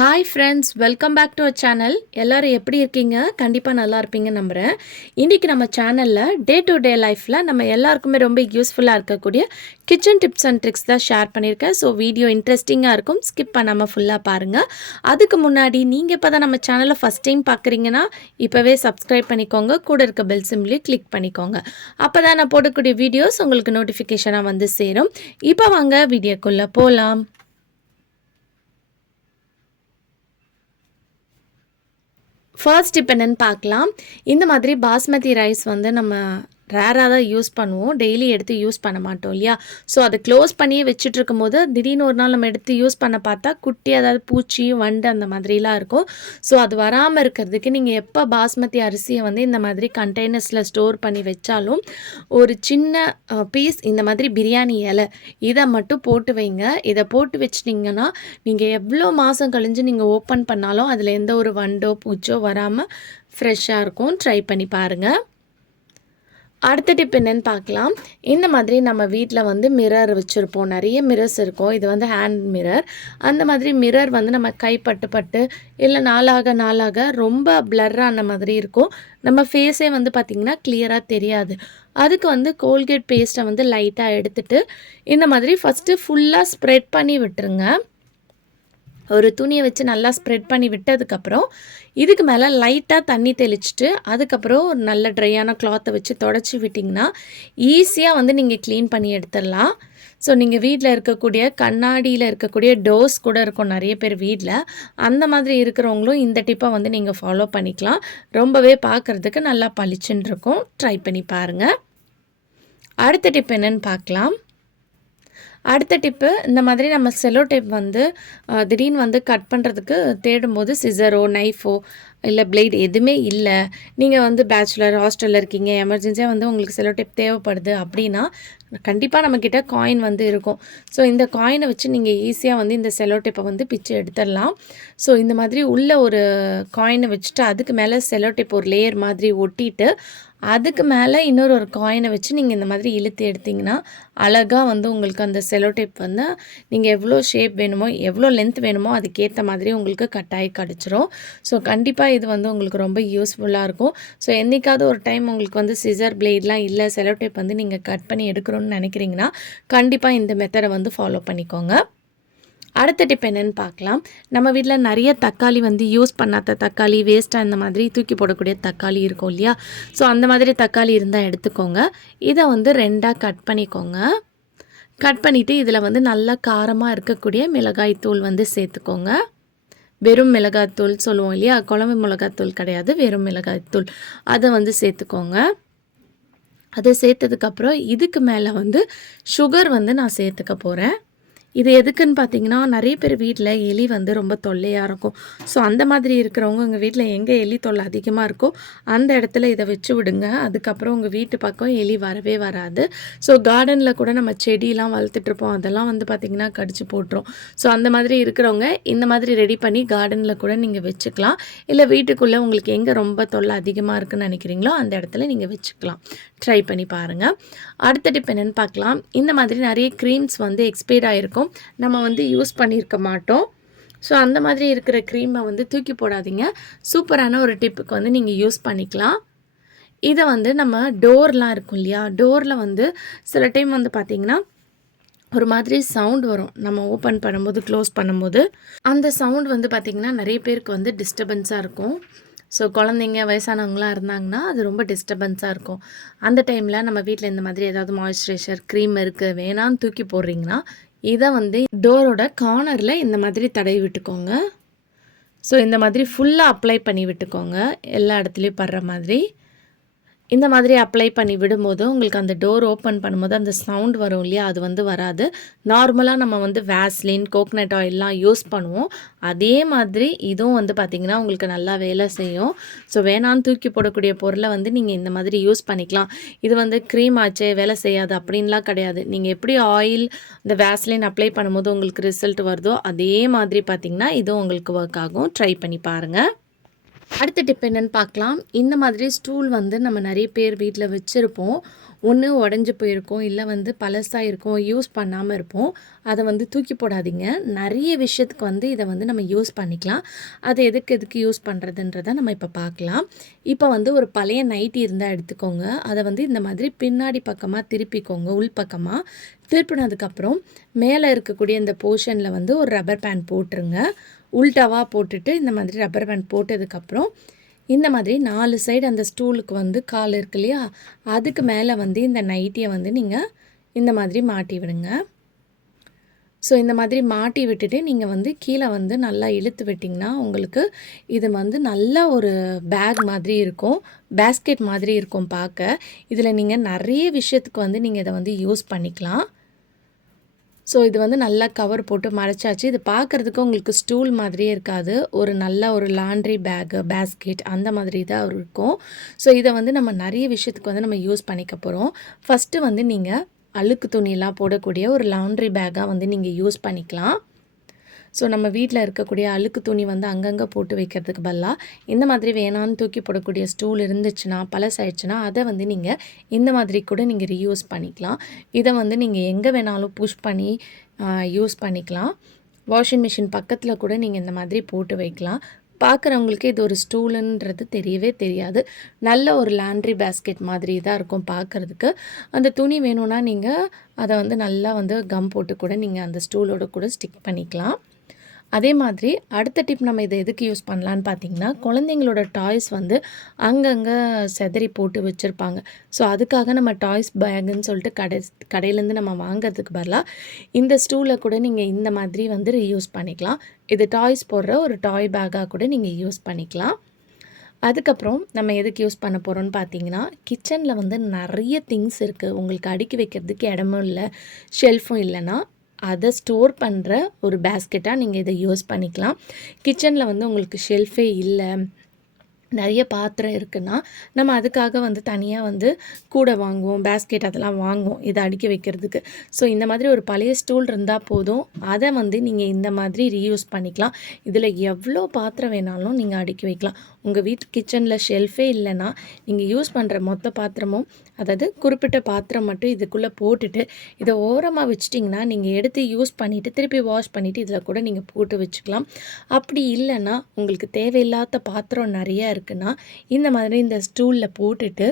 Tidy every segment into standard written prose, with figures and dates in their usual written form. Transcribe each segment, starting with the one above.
Hi friends, welcome back to our channel. எல்லோரும் எப்படி இருக்கீங்க? கண்டிப்பாக நல்லா இருப்பீங்க நம்புகிறேன். இன்றைக்கி நம்ம சேனலில் டே டு டே லைஃப்பில் நம்ம எல்லாருக்குமே ரொம்ப யூஸ்ஃபுல்லாக இருக்கக்கூடிய கிச்சன் டிப்ஸ் அண்ட் ட்ரிக்ஸ் தான் ஷேர் பண்ணியிருக்கேன். ஸோ வீடியோ இன்ட்ரெஸ்டிங்காக இருக்கும், ஸ்கிப் பண்ணாமல் ஃபுல்லாக பாருங்கள். அதுக்கு முன்னாடி நீங்கள் இப்போ தான் நம்ம சேனலை ஃபஸ்ட் டைம் பார்க்குறீங்கன்னா இப்போவே சப்ஸ்கிரைப் பண்ணிக்கோங்க, கூட இருக்க பெல் சிம்லையும் கிளிக் பண்ணிக்கோங்க. அப்போ தான் நான் போடக்கூடிய வீடியோஸ் உங்களுக்கு நோட்டிஃபிகேஷனாக வந்து சேரும். இப்போ வாங்க வீடியோக்குள்ளே போகலாம். ஃபர்ஸ்ட் டிப் என்னென்னு பார்க்கலாம். இந்த மாதிரி பாஸ்மதி ரைஸ் வந்து நம்ம ரேராக தான் யூஸ் பண்ணுவோம், டெய்லி எடுத்து யூஸ் பண்ண மாட்டோம் இல்லையா? ஸோ அதை க்ளோஸ் பண்ணியே வச்சுட்ருக்கும் போது திடீர்னு ஒரு நாள் நம்ம எடுத்து யூஸ் பண்ண பார்த்தா குட்டி அதாவது பூச்சி வண்டு அந்த மாதிரிலாம் இருக்கும். ஸோ அது வராமல் இருக்கிறதுக்கு நீங்கள் எப்போ பாஸ்மதி அரிசியை வந்து இந்த மாதிரி கண்டெய்னர்ஸில் ஸ்டோர் பண்ணி வச்சாலும் ஒரு சின்ன பீஸ் இந்த மாதிரி பிரியாணி இலை இதை மட்டும் போட்டு வைங்க. இதை போட்டு வச்சிட்டிங்கன்னா நீங்கள் எவ்வளோ மாதம் கழிஞ்சு நீங்கள் ஓப்பன் பண்ணாலும் அதில் எந்த ஒரு வண்டோ பூச்சோ வராமல் ஃப்ரெஷ்ஷாக இருக்கும். ட்ரை பண்ணி பாருங்கள். அடுத்த டிப் என்னென்னு பார்க்கலாம். இந்த மாதிரி நம்ம வீட்டில் வந்து மிரர் வச்சுருப்போம், நிறைய மிரர்ஸ் இருக்கும். இது வந்து ஹேண்ட் மிரர். அந்த மாதிரி மிரர் வந்து நம்ம கை பட்டு இல்லை நாளாக ரொம்ப பிளர்ரான மாதிரி இருக்கும். நம்ம ஃபேஸே வந்து பார்த்திங்கன்னா கிளியராக தெரியாது. அதுக்கு வந்து கோல்கேட் பேஸ்ட்டை வந்து லைட்டாக எடுத்துகிட்டு இந்த மாதிரி ஃபஸ்ட்டு ஃபுல்லாக ஸ்ப்ரெட் பண்ணி விட்டுருங்க. ஒரு துணியை வச்சு நல்லா ஸ்ப்ரெட் பண்ணி விட்டதுக்கப்புறம் இதுக்கு மேலே லைட்டாக தண்ணி தெளிச்சுட்டு அதுக்கப்புறம் ஒரு நல்ல ட்ரையான கிளாத்தை வச்சு தொடச்சி விட்டிங்கன்னா ஈஸியாக வந்து நீங்கள் க்ளீன் பண்ணி எடுத்துடலாம். ஸோ நீங்கள் வீட்டில் இருக்கக்கூடிய கண்ணாடியில் இருக்கக்கூடிய டோர்ஸ் கூட இருக்கும் நிறைய பேர் வீட்டில். அந்த மாதிரி இருக்கிறவங்களும் இந்த டிப்பை வந்து நீங்கள் ஃபாலோ பண்ணிக்கலாம். ரொம்பவே பார்க்குறதுக்கு நல்லா பளிச்சுன்னு இருக்கும். ட்ரை பண்ணி பாருங்கள். அடுத்த டிப் என்னென்னு பார்க்கலாம். அடுத்த டிப்பு, இந்த மாதிரி நம்ம செல்லோ டேப் வந்து திடீர்னு வந்து கட் பண்ணுறதுக்கு தேடும்போது சிசரோ நைஃபோ இல்லை பிளேட் எதுவுமே இல்லை, நீங்கள் வந்து பேச்சுலர் ஹாஸ்டலில் இருக்கீங்க, எமர்ஜென்சியாக வந்து உங்களுக்கு செல்லோ டேப் தேவைப்படுது அப்படின்னா கண்டிப்பாக நம்மக்கிட்ட காயின் வந்து இருக்கும். ஸோ இந்த காயினை வச்சு நீங்கள் ஈஸியாக வந்து இந்த செல்லோ டேப்பை வந்து பிச்சு எடுத்துடலாம். ஸோ இந்த மாதிரி உள்ள ஒரு காயினை வச்சுட்டு அதுக்கு மேலே செல்லோ டேப் ஒரு லேயர் மாதிரி ஒட்டிட்டு அதுக்கு மேலே ஒரு காயினை வச்சு நீங்கள் இந்த மாதிரி இழுத்து எடுத்திங்கன்னா அழகாக வந்து உங்களுக்கு அந்த செல்லோ டேப் வந்து நீங்கள் எவ்வளோ ஷேப் வேணுமோ எவ்வளோ லென்த் வேணுமோ அதுக்கேற்ற மாதிரி உங்களுக்கு கட்டாயி கிடச்சிரும். ஸோ கண்டிப்பாக இது வந்து உங்களுக்கு ரொம்ப யூஸ்ஃபுல்லாக இருக்கும். ஸோ என்றைக்காவது ஒரு டைம் உங்களுக்கு வந்து சிசர் பிளேட்லாம் இல்லை, செல்லோ டேப் வந்து நீங்கள் கட் பண்ணி எடுக்கணும்னு நினைக்கிறீங்கன்னா கண்டிப்பாக இந்த மெத்தடை வந்து ஃபாலோ பண்ணிக்கோங்க. அடுத்த டிப் என்னென்னு பார்க்கலாம். நம்ம வீட்டில் நிறைய தக்காளி வந்து யூஸ் பண்ணாத தக்காளி, வேஸ்ட்டாக இந்த மாதிரி தூக்கி போடக்கூடிய தக்காளி இருக்கும் இல்லையா? ஸோ அந்த மாதிரி தக்காளி இருந்தால் எடுத்துக்கோங்க. இதை வந்து ரெண்டாக கட் பண்ணிக்கோங்க. கட் பண்ணிவிட்டு இதில் வந்து நல்லா காரமாக இருக்கக்கூடிய மிளகாய் தூள் வந்து சேர்த்துக்கோங்க. வெறும் மிளகாய்த்தூள் சொல்லுவோம் இல்லையா? குழம்பு மிளகாய்த்தூள் கிடையாது, வெறும் மிளகாய்த்தூள். அதை வந்து சேர்த்துக்கோங்க. அதை சேர்த்ததுக்கப்புறம் இதுக்கு மேலே வந்து சுகர் வந்து நான் சேர்த்துக்க போகிறேன். இது எதுக்குன்னு பார்த்தீங்கன்னா நிறைய பேர் வீட்டில் எலி வந்து ரொம்ப தொல்லையாக இருக்கும். ஸோ அந்த மாதிரி இருக்கிறவங்க உங்கள் வீட்டில் எங்கே எலி தொல்லை அதிகமாக இருக்கோ அந்த இடத்துல இதை வச்சு விடுங்க. அதுக்கப்புறம் உங்கள் வீட்டு பக்கம் எலி வரவே வராது. ஸோ கார்டனில் கூட நம்ம செடியெலாம் வளர்த்துட்ருப்போம், அதெல்லாம் வந்து பார்த்திங்கன்னா கடிச்சு போட்டுரும். ஸோ அந்த மாதிரி இருக்கிறவங்க இந்த மாதிரி ரெடி பண்ணி கார்டனில் கூட நீங்கள் வச்சுக்கலாம். இல்லை வீட்டுக்குள்ளே உங்களுக்கு எங்கே ரொம்ப தொல்லை அதிகமாக இருக்குதுன்னு நினைக்கிறீங்களோ அந்த இடத்துல நீங்கள் வச்சுக்கலாம். ட்ரை பண்ணி பாருங்கள். அடுத்த டிப் என்னென்னு பார்க்கலாம். இந்த மாதிரி நிறைய க்ரீம்ஸ் வந்து எக்ஸ்பைர் ஆகிருக்கும், நம்ம வந்து யூஸ் பண்ணியிருக்க மாட்டோம். ஸோ அந்த மாதிரி இருக்கிற க்ரீமை வந்து தூக்கி போடாதீங்க. சூப்பரான ஒரு டிப்புக்கு வந்து நீங்கள் யூஸ் பண்ணிக்கலாம். இதை வந்து நம்ம டோர்லாம் இருக்கும் இல்லையா? டோரில் வந்து சில டைம் வந்து பார்த்திங்கன்னா ஒரு மாதிரி சவுண்ட் வரும் நம்ம ஓப்பன் பண்ணும்போது க்ளோஸ் பண்ணும்போது. அந்த சவுண்ட் வந்து பார்த்திங்கன்னா நிறைய பேருக்கு வந்து டிஸ்டர்பன்ஸாக இருக்கும். ஸோ குழந்தைங்க வயசானவங்களாம் இருந்தாங்கன்னா அது ரொம்ப டிஸ்டர்பன்ஸாக இருக்கும். அந்த டைமில் நம்ம வீட்டில் இந்த மாதிரி ஏதாவது மாய்ஸ்சரைசர் க்ரீம் இருக்குது வேணான்னு தூக்கி போடுறீங்கன்னா இதை வந்து டோரோட கார்னரில் இந்த மாதிரி தடவி விட்டுக்கோங்க. ஸோ இந்த மாதிரி ஃபுல்லாக அப்ளை பண்ணி விட்டுக்கோங்க, எல்லா இடத்துலையும் படுற மாதிரி. இந்த மாதிரி அப்ளை பண்ணி விடும்போது உங்களுக்கு அந்த டோர் ஓப்பன் பண்ணும்போது அந்த சவுண்ட் வரும் இல்லையா? அது வந்து வராது. நார்மலாக நம்ம வந்து வேஸ்லின், கோகனட் ஆயிலெலாம் யூஸ் பண்ணுவோம், அதே மாதிரி இதுவும் வந்து பார்த்திங்கன்னா உங்களுக்கு நல்லா வேலை செய்யும். ஸோ வேணான்னு தூக்கி போடக்கூடிய பொருளை வந்து நீங்கள் இந்த மாதிரி யூஸ் பண்ணிக்கலாம். இது வந்து க்ரீம் ஆச்சே வேலை செய்யாது அப்படின்லாம் கிடையாது. நீங்கள் எப்படி ஆயில் இந்த வேஸ்லின் அப்ளை பண்ணும்போது உங்களுக்கு ரிசல்ட் வருதோ அதே மாதிரி பார்த்திங்கன்னா இதுவும் உங்களுக்கு ஒர்க் ஆகும். ட்ரை பண்ணி பாருங்கள். அடுத்த டிப் என்னென்னு பார்க்கலாம். இந்த மாதிரி ஸ்டூல் வந்து நம்ம நிறைய பேர் வீட்டில் வச்சுருப்போம். ஒன்று உடஞ்சி போயிருக்கும், இல்லை வந்து பழசாக இருக்கும், யூஸ் பண்ணாமல் இருப்போம். அதை வந்து தூக்கி போடாதீங்க. நிறைய விஷயத்துக்கு வந்து இதை வந்து நம்ம யூஸ் பண்ணிக்கலாம். அதை எதுக்கு யூஸ் பண்ணுறதுன்றதை நம்ம இப்போ பார்க்கலாம். இப்போ வந்து ஒரு பழைய நைட்டி இருந்தால் எடுத்துக்கோங்க. அதை வந்து இந்த மாதிரி பின்னாடி பக்கமாக திருப்பிக்கோங்க, உள் பக்கமாக. திருப்பினதுக்கப்புறம் மேலே இருக்கக்கூடிய இந்த போர்ஷனில் வந்து ஒரு ரப்பர் பேண்ட் போட்டுருங்க. உல்டாவாக போட்டுட்டு இந்த மாதிரி ரப்பர் பேண்ட் போட்டதுக்கப்புறம் இந்த மாதிரி 4 சைடு அந்த ஸ்டூலுக்கு வந்து கால் இருக்கு இல்லையா, அதுக்கு மேலே வந்து இந்த நைட்டியை வந்து நீங்கள் இந்த மாதிரி மாட்டி விடுங்க. ஸோ இந்த மாதிரி மாட்டி விட்டுட்டு நீங்கள் வந்து கீழே வந்து நல்லா இழுத்து விட்டிங்கன்னா உங்களுக்கு இது வந்து நல்ல ஒரு பேக் மாதிரி இருக்கும், பேஸ்கெட் மாதிரி இருக்கும் பார்க்க. இதில் நீங்கள் நிறைய விஷயத்துக்கு வந்து நீங்கள் இதை வந்து யூஸ் பண்ணிக்கலாம். ஸோ இது வந்து நல்லா கவர் போட்டு மறைச்சாச்சு. இது பார்க்குறதுக்கு உங்களுக்கு ஸ்டூல் மாதிரியே இருக்காது. ஒரு நல்ல ஒரு லாண்ட்ரி பேஸ்கெட் அந்த மாதிரி தான் இருக்கும். ஸோ இதை வந்து நம்ம நிறைய விஷயத்துக்கு வந்து நம்ம யூஸ் பண்ணிக்க போகிறோம். ஃபஸ்ட்டு வந்து நீங்கள் அழுக்கு துணியெல்லாம் போடக்கூடிய ஒரு லாண்ட்ரி பேக்காக வந்து நீங்கள் யூஸ் பண்ணிக்கலாம். ஸோ நம்ம வீட்டில் இருக்கக்கூடிய அழுக்கு துணி வந்து அங்கங்கே போட்டு வைக்கிறதுக்கு பதிலாக இந்த மாதிரி வேணான்னு தூக்கி போடக்கூடிய ஸ்டூல் இருந்துச்சுன்னா, பழசாயிடுச்சுன்னா அதை வந்து நீங்கள் இந்த மாதிரி கூட நீங்கள் ரீயூஸ் பண்ணிக்கலாம். இதை வந்து நீங்கள் எங்கே வேணாலும் புஷ் பண்ணி யூஸ் பண்ணிக்கலாம். வாஷிங் மிஷின் பக்கத்தில் கூட நீங்கள் இந்த மாதிரி போட்டு வைக்கலாம். பார்க்குறவங்களுக்கு இது ஒரு ஸ்டூலுன்றது தெரியவே தெரியாது. நல்ல ஒரு லாண்ட்ரி பேஸ்கெட் மாதிரி தான் இருக்கும் பார்க்குறதுக்கு. அந்த துணி வேணும்னா நீங்கள் அதை வந்து நல்லா வந்து கம் போட்டு கூட நீங்கள் அந்த ஸ்டூலோட கூட ஸ்டிக் பண்ணிக்கலாம். அதே மாதிரி அடுத்த டிப் நம்ம இதை எதுக்கு யூஸ் பண்ணலான்னு பார்த்தீங்கன்னா, குழந்தைங்களோட டாய்ஸ் வந்து அங்கங்கே செதறி போட்டு வச்சுருப்பாங்க. ஸோ அதுக்காக நம்ம டாய்ஸ் பேக்குன்னு சொல்லிட்டு கடையிலேருந்து நம்ம வாங்கிறதுக்கு பதிலாக இந்த ஸ்டூலை கூட நீங்கள் இந்த மாதிரி வந்து ரீயூஸ் பண்ணிக்கலாம். இது டாய்ஸ் போடுற ஒரு டாய் பேக்காக கூட நீங்கள் யூஸ் பண்ணிக்கலாம். அதுக்கப்புறம் நம்ம எதுக்கு யூஸ் பண்ண போகிறோம்னு பார்த்தீங்கன்னா, கிச்சனில் வந்து நிறைய திங்ஸ் இருக்குது. உங்களுக்கு அடுக்கி வைக்கிறதுக்கு இடமும் இல்லை, ஷெல்ஃபும் இல்லைன்னா அதை ஸ்டோர் பண்ணுற ஒரு பேஸ்கெட்டாக நீங்கள் இதை யூஸ் பண்ணிக்கலாம். கிச்சனில் வந்து உங்களுக்கு ஷெல்ஃபே இல்லை, நிறைய பாத்திரம் இருக்குன்னா நம்ம அதுக்காக வந்து தனியாக வந்து கூடை வாங்குவோம், பேஸ்கெட் அதெல்லாம் வாங்குவோம் இதை அடுக்கி வைக்கிறதுக்கு. ஸோ இந்த மாதிரி ஒரு பழைய ஸ்டூல் இருந்தால் போதும், அதை வந்து நீங்கள் இந்த மாதிரி ரீயூஸ் பண்ணிக்கலாம். இதில் எவ்வளோ பாத்திரம் வேணாலும் நீங்கள் அடுக்கி வைக்கலாம். உங்கள் வீட்டு கிச்சனில் ஷெல்ஃபே இல்லைன்னா நீங்கள் யூஸ் பண்ணுற மொத்த பாத்திரமும், அதாவது குறிப்பிட்ட பாத்திரம் மட்டும் இதுக்குள்ளே போட்டுட்டு இதை ஓரமாக வச்சிட்டிங்கன்னா நீங்கள் எடுத்து யூஸ் பண்ணிவிட்டு திருப்பி வாஷ் பண்ணிவிட்டு இதில் கூட நீங்கள் போட்டு வச்சுக்கலாம். அப்படி இல்லைன்னா உங்களுக்கு தேவையில்லாத பாத்திரம் நிறையா இருக்குன்னா இந்த மாதிரி இந்த ஸ்டூலில் போட்டுட்டு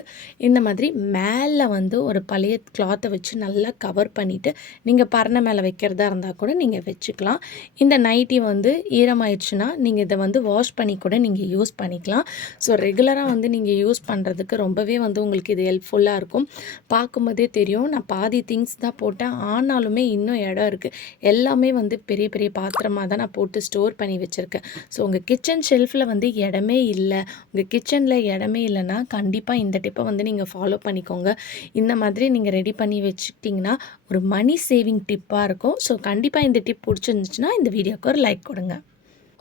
இந்த மாதிரி மேலே வந்து ஒரு பழைய கிளாத்தை வச்சு நல்லா கவர் பண்ணிவிட்டு நீங்கள் பரணை மேலே வைக்கிறதா இருந்தால் கூட நீங்கள் வச்சுக்கலாம். இந்த நைட்டி வந்து ஈரமாயிடுச்சுன்னா நீங்கள் இதை வந்து வாஷ் பண்ணி கூட நீங்கள் யூஸ் பண்ணிக்கலாம். ஸோ ரெகுலராக வந்து நீங்கள் யூஸ் பண்ணுறதுக்கு ரொம்பவே வந்து உங்களுக்கு இது ஹெல்ப்ஃபுல்லாக இருக்கும். பார்க்கும்போதே தெரியும், நான் பாதி திங்ஸ் தான் போட்டேன், ஆனாலுமே இன்னும் இடம் இருக்குது. எல்லாமே வந்து பெரிய பெரிய பாத்திரமாக தான் நான் போட்டு ஸ்டோர் பண்ணி வச்சுருக்கேன். ஸோ உங்கள் கிச்சன் ஷெல்ஃபில் வந்து இடமே இல்லை, உங்கள் கிச்சனில் இடமே இல்லைன்னா கண்டிப்பாக இந்த டிப்பை வந்து நீங்கள் ஃபாலோ பண்ணிக்கோங்க. இந்த மாதிரி நீங்கள் ரெடி பண்ணி வச்சுக்கிட்டிங்கன்னா ஒரு மணி சேவிங் டிப்பாக இருக்கும். ஸோ கண்டிப்பாக இந்த டிப் பிடிச்சிருந்துச்சுன்னா இந்த வீடியோக்கு ஒரு லைக் கொடுங்க.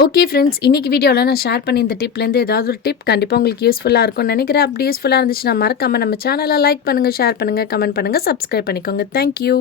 ஓகே ஃப்ரெண்ட்ஸ், இன்றைக்கி வீடியோவில் நான் ஷேர் பண்ணி இந்த டிப்லேருந்து ஏதாவது ஒரு டிப் கண்டிப்பாக உங்களுக்கு யூஸ்ஃபுல்லாக இருக்கும்னு நினைக்கிறேன். அப்படி யூஸ்ஃபுல்லாக இருந்துச்சுன்னா மறக்காமல் நம்ம சேனலை லைக் பண்ணுங்கள், ஷேர் பண்ணுங்கள், கமெண்ட் பண்ணுங்கள், சப்ஸ்கிரைப் பண்ணிக்கோங்க. தேங்க்யூ.